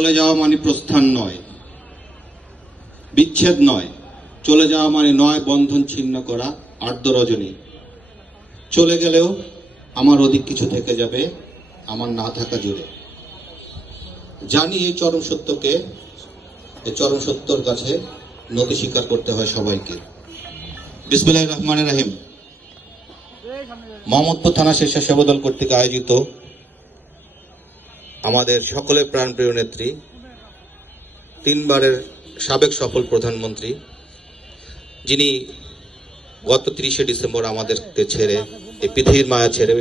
চলে যাওয়া মানে প্রস্থান নয়, বিচ্ছেদ নয়। চলে যাওয়া মানে নয় বন্ধন ছিন্ন করা, আর্দ্র রজনী। চলে গেলেও আমার অধিক কিছু থেকে যাবে আমার না থাকা জুড়ে। জানি এই চরম সত্যকে, এই চরম সত্যর কাছে নতি স্বীকার করতে হয় সবাইকে। বিসমিল্লাহির রহমানির রহিম। মোহাম্মদপুর থানা স্বেচ্ছাসেবক দল কর্তৃক আয়োজিত আমাদের সকলের প্রাণপ্রিয় নেত্রী, তিনবারের সাবেক সফল প্রধানমন্ত্রী, যিনি গত 30শে ডিসেম্বর আমাদেরকে ছেড়ে, এই পৃথিবীর মায়া ছেড়ে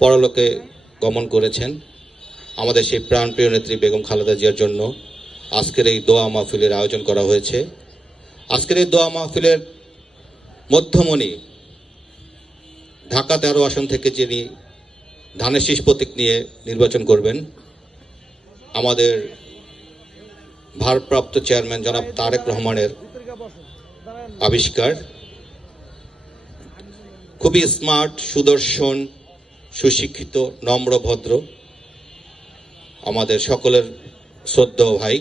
পরলোকে গমন করেছেন, আমাদের সেই প্রাণপ্রিয় নেত্রী বেগম খালেদা জিয়ার জন্য আজকের এই দোয়া মাহফিলের আয়োজন করা হয়েছে। আজকের এই দোয়া মাহফিলের মধ্যমণি, ঢাকা 13 আসন থেকে যিনি ধানের শীষ প্রতীক নিয়ে নির্বাচন করবেন, আমাদের ভারপ্রাপ্ত চেয়ারম্যান জনাব তারেক রহমানের আবিষ্কার। খুবই স্মার্ট, সুদর্শন, সুশিক্ষিত, নম্র, ভদ্র, আমাদের সকলের শ্রদ্ধেয় ভাই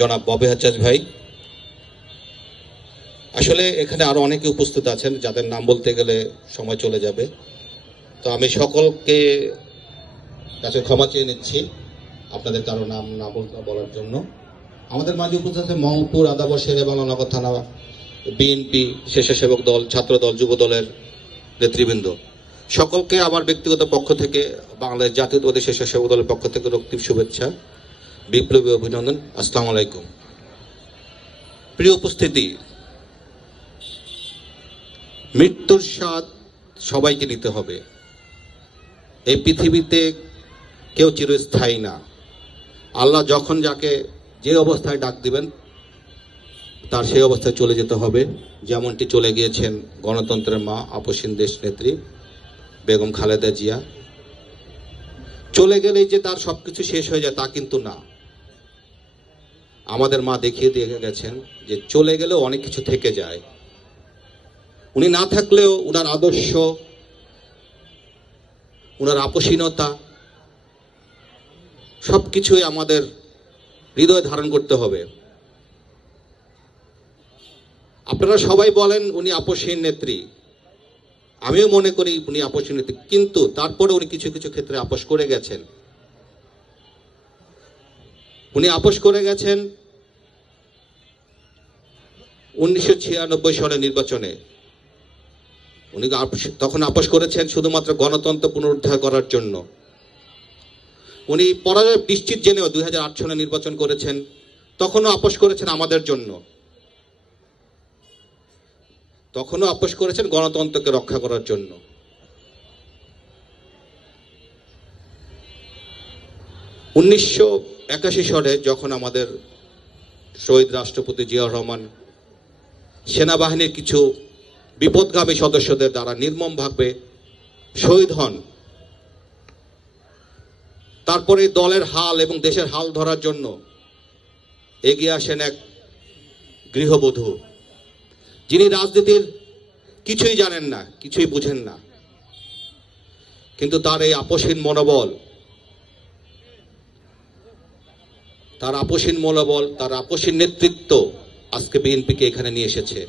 জনাব ববি হাজ্জাজ ভাই। আসলে এখানে আরো অনেকে উপস্থিত আছেন যাদের নাম বলতে গেলে সময় চলে যাবে, তো আমি সকলকে কাছে ক্ষমা চেয়ে নিচ্ছি আপনাদের কারো নাম না বলার জন্য। আমাদের মাঝে উপস্থিত আছে মোহাম্মদপুর, আদাবর, শেরেবাংলা নগর থানা বিএনপি, স্বেচ্ছাসেবক দল, ছাত্র দল, যুব দলের নেতৃবৃন্দ, সকলকে আমার ব্যক্তিগত পক্ষ থেকে, বাংলাদেশ জাতীয়তাবাদী স্বেচ্ছাসেবক দলের পক্ষ থেকে রক্তিম শুভেচ্ছা, বিপ্লবী অভিনন্দন। আসসালামু আলাইকুম। প্রিয় উপস্থিতি, মৃত্যুর স্বাদ সবাইকে নিতে হবে। এই পৃথিবীতে কেউ চিরস্থায়ী না। আল্লাহ যখন যাকে যে অবস্থায় ডাক দিবেন তার সেই অবস্থায় চলে যেতে হবে, যেমনটি চলে গিয়েছেন গণতন্ত্রের মা, আপসহীন দেশ নেত্রী বেগম খালেদা জিয়া। চলে গেলেই যে তার সবকিছু শেষ হয়ে যায় তা কিন্তু না। আমাদের মা দেখিয়ে দিয়ে গেছেন যে চলে গেলেও অনেক কিছু থেকে যায়। উনি না থাকলেও উনার আদর্শ, উনার আপসীনতা সবকিছুই আমাদের হৃদয়ে ধারণ করতে হবে। আপনারা সবাই বলেন উনি আপসহীন নেত্রী, আমিও মনে করি উনি আপসহীন নেত্রী, কিন্তু তারপরে উনি কিছু কিছু ক্ষেত্রে আপোষ করে গেছেন। উনি আপোষ করে গেছেন 1996 সালের নির্বাচনে। উনি তখন আপোষ করেছেন শুধুমাত্র গণতন্ত্র পুনরুদ্ধার করার জন্য। উনি পরাজয় নিশ্চিত জেনেও 2008 সালে নির্বাচন করেছেন, তখনও আপোষ করেছেন আমাদের জন্য, তখনও আপোষ করেছেন গণতন্ত্রকে রক্ষা করার জন্য। 1981 সালে যখন আমাদের শহীদ রাষ্ট্রপতি জিয়াউর রহমান সেনাবাহিনীর কিছু বিপদগামী সদস্যদের দ্বারা নির্মমভাবে শহীদ হন, তারপরে দলের হাল এবং দেশের হাল ধরার জন্য এগিয়ে আসেন এক গৃহবধূ, যিনি রাজনীতির কিছুই জানেন না, কিছুই বুঝেন না, কিন্তু তার এই আপসহীন মনোবল, তার আপসহীন মনোবল, তার আপসহীন নেতৃত্ব আজকে বিএনপিকে এখানে নিয়ে এসেছে।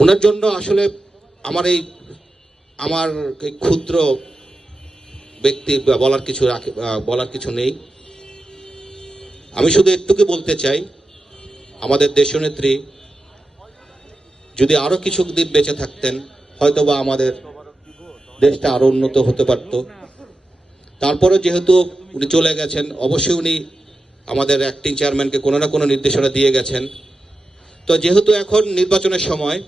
ওনার জন্য আসলে আমার এই ক্ষুদ্র ব্যক্তি বলার কিছু নেই। আমি শুধু একটুকু বলতে চাই, আমাদের দেশনেত্রী যদি আরো কিছু দিন বেঁচে থাকতেন হয়তোবা আমাদের দেশটা আরো উন্নত হতে পারত। তারপরে যেহেতু উনি চলে গেছেন, অবশ্যই উনি আমাদের অ্যাক্টিং চেয়ারম্যানকে কোনো না কোনো নির্দেশনা দিয়ে গেছেন। তো যেহেতু এখন নির্বাচনের সময়,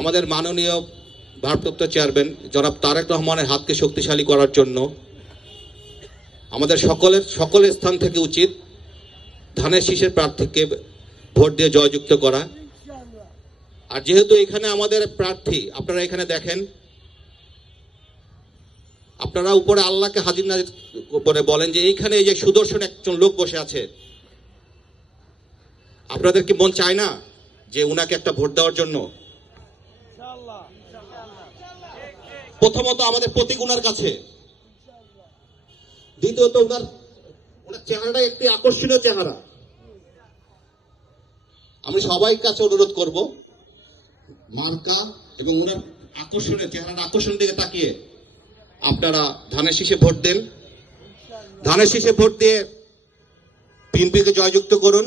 আমাদের মাননীয় ভারপ্রাপ্ত চেয়ারম্যান জনাব তারেক রহমানের হাতকে শক্তিশালী করার জন্য আমাদের সকলের স্থান থেকে উচিত ধানের শীষের প্রার্থীকে ভোট দিয়ে জয়যুক্ত করা। আর যেহেতু এখানে আমাদের প্রার্থী, আপনারা এখানে দেখেন, আপনারা উপরে আল্লাহকে হাজির নাজির করে বলেন যে এইখানে এই যে সুদর্শন একজন লোক বসে আছে, আপনাদের কি মন চায় না যে উনাকে একটা ভোট দেওয়ার জন্য? প্রথমত আমাদের প্রতীক ওনার কাছে, দ্বিতীয়ত ওনার চেহারাটা একটি আকর্ষণীয় চেহারা। আমি সবাই কাছে অনুরোধ করব মার্কা এবং ওনার আকর্ষণীয় চেহারার আকর্ষণের দিকে তাকিয়ে আপনারা ধানের শীষে ভোট দেন। ধানের শীষে ভোট দিয়ে বিএনপিকে জয়যুক্ত করুন।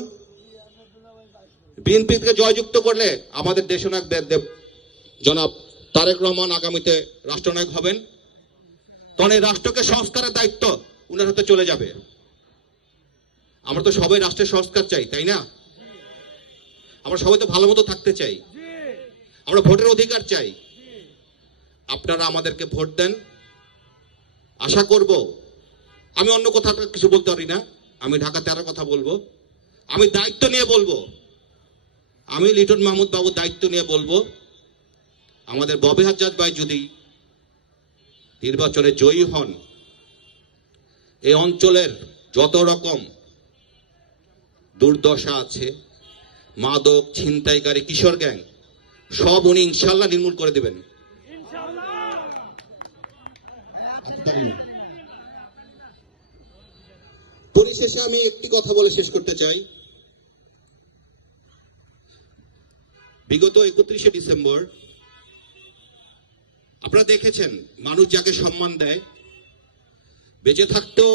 বিএনপিকে জয়যুক্ত করলে আমাদের দেশনায়ক জনাব তারেক রহমান আগামীতে রাষ্ট্রনায়ক হবেন। তখন এই রাষ্ট্রকে সংস্কারের দায়িত্ব উনার হাতে চলে যাবে। আমরা তো সবাই রাষ্ট্রের সংস্কার চাই, তাই না? আমরা সবাই তো ভালো মতো থাকতে চাই, আমরা ভোটের অধিকার চাই। আপনারা আমাদেরকে ভোট দেন। আশা করব, আমি অন্য কথা কিছু বলতে পারি না, আমি ঢাকা 13 কথা বলবো। আমি দায়িত্ব নিয়ে বলবো, আমি লিটন মাহমুদ বাবুর দায়িত্ব নিয়ে বলবো, আমাদের ববি হাজ্জাজ ভাই যদি নির্বাচনে জয়ী হন, এই অঞ্চলের যত রকম দুর্দশা আছে, মাদক, ছিনতাইকারী, কিশোর গ্যাং, সব উনি ইনশাল্লাহ নির্মূল করে দেবেন। পরিশেষে আমি একটি কথা বলে শেষ করতে চাই। বিগত 31শে ডিসেম্বর আপনারা দেখেছেন মানুষ যাকে সম্মান দেয়, বেঁচে থাকতেও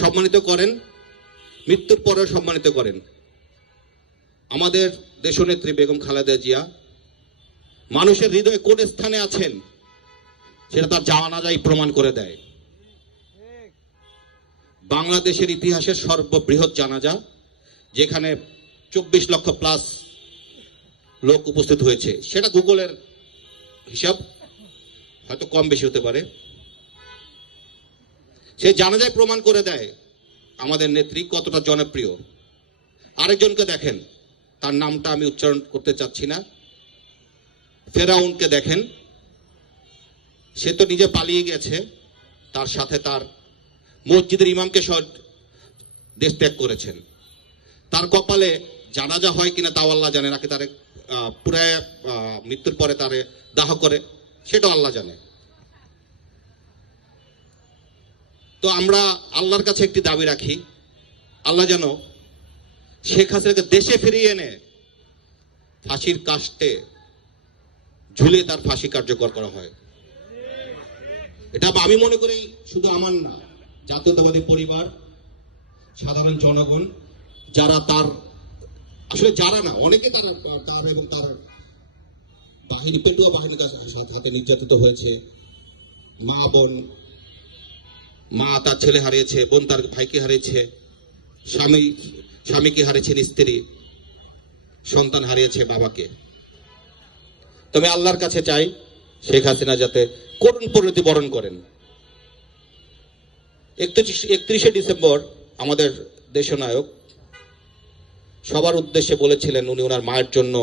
সম্মানিত করেন, মৃত্যুর পরেও সম্মানিত করেন। আমাদের দেশনেত্রী বেগম খালেদা জিয়া মানুষের হৃদয়ে কোন স্থানে আছেন সেটা তার জানাজাই প্রমাণ করে দেয়। বাংলাদেশের ইতিহাসের সর্ববৃহৎ জানাজা, যেখানে 24 লক্ষ প্লাস লোক উপস্থিত হয়েছে, সেটা গুগলের হিসাব, হয়তো কম বেশি হতে পারে। সে জানাজায় প্রমাণ করে দেয় আমাদের নেত্রী কতটা জনপ্রিয়। আরেকজনকে দেখেন, তার নামটা আমি উচ্চারণ করতে চাচ্ছি না, ফেরাউনকে দেখেন, সে তো নিজে পালিয়ে গেছে, তার সাথে তার মসজিদের ইমামকে সহ দেশ ত্যাগ করেছেন। তার কপালে জানাজা হয় কিনা তাও আল্লাহ জানে, নাকি তার পুরো মৃত্যুর পরে তারে দাহ করে, সেটাও আল্লাহ জানে। তো আমরা আল্লাহর কাছে একটি দাবি রাখি, আল্লাহ যেন শেখ হাসিনাকে দেশে ফিরিয়ে এনে ফাঁসির কাস্টে ঝুলে তার ফাঁসি কার্যকর করা হয়। এটা আমি মনে করি শুধু আমার না, জাতীয়তাবাদী পরিবার, সাধারণ জনগণ, যারা তার আসলে যারা না, অনেকে তার এবং তার বাহিনী, পেটুয়া বাহিনীর হাতে নির্যাতিত হয়েছে। মা বোন, মা তার ছেলে হারিয়েছে, বোন তার ভাইকে হারিয়েছে, স্বামীকে হারিয়েছেন, স্ত্রী সন্তান হারিয়েছে বাবাকে। তবে আল্লাহর কাছে চাই শেখ হাসিনা যাতে করুণ পরিণতি বরণ করেন। 31শে ডিসেম্বর আমাদের দেশনায়ক সবার উদ্দেশ্যে বলেছিলেন উনি ওনার মায়ের জন্য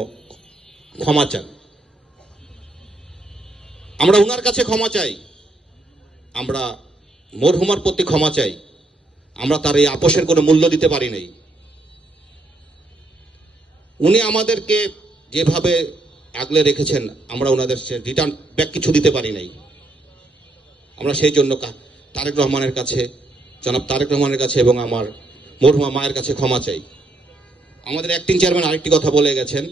ক্ষমা চান। আমরা ওনার কাছে ক্ষমা চাই, আমরা মরহুমার প্রতি ক্ষমা চাই। আমরা তার এই আপোষের কোনো মূল্য দিতে পারি নাই। উনি আমাদেরকে যেভাবে আগলে রেখেছেন, আমরা ওনাদের রিটার্ন ব্যাক কিছু দিতে পারি নাই। আমরা সেই জন্য তারেক রহমানের কাছে, জনাব তারেক রহমানের কাছে এবং আমার মরহুমা মায়ের কাছে ক্ষমা চাই। আমাদের অ্যাক্টিং চেয়ারম্যান আরেকটি কথা বলে গেছেন,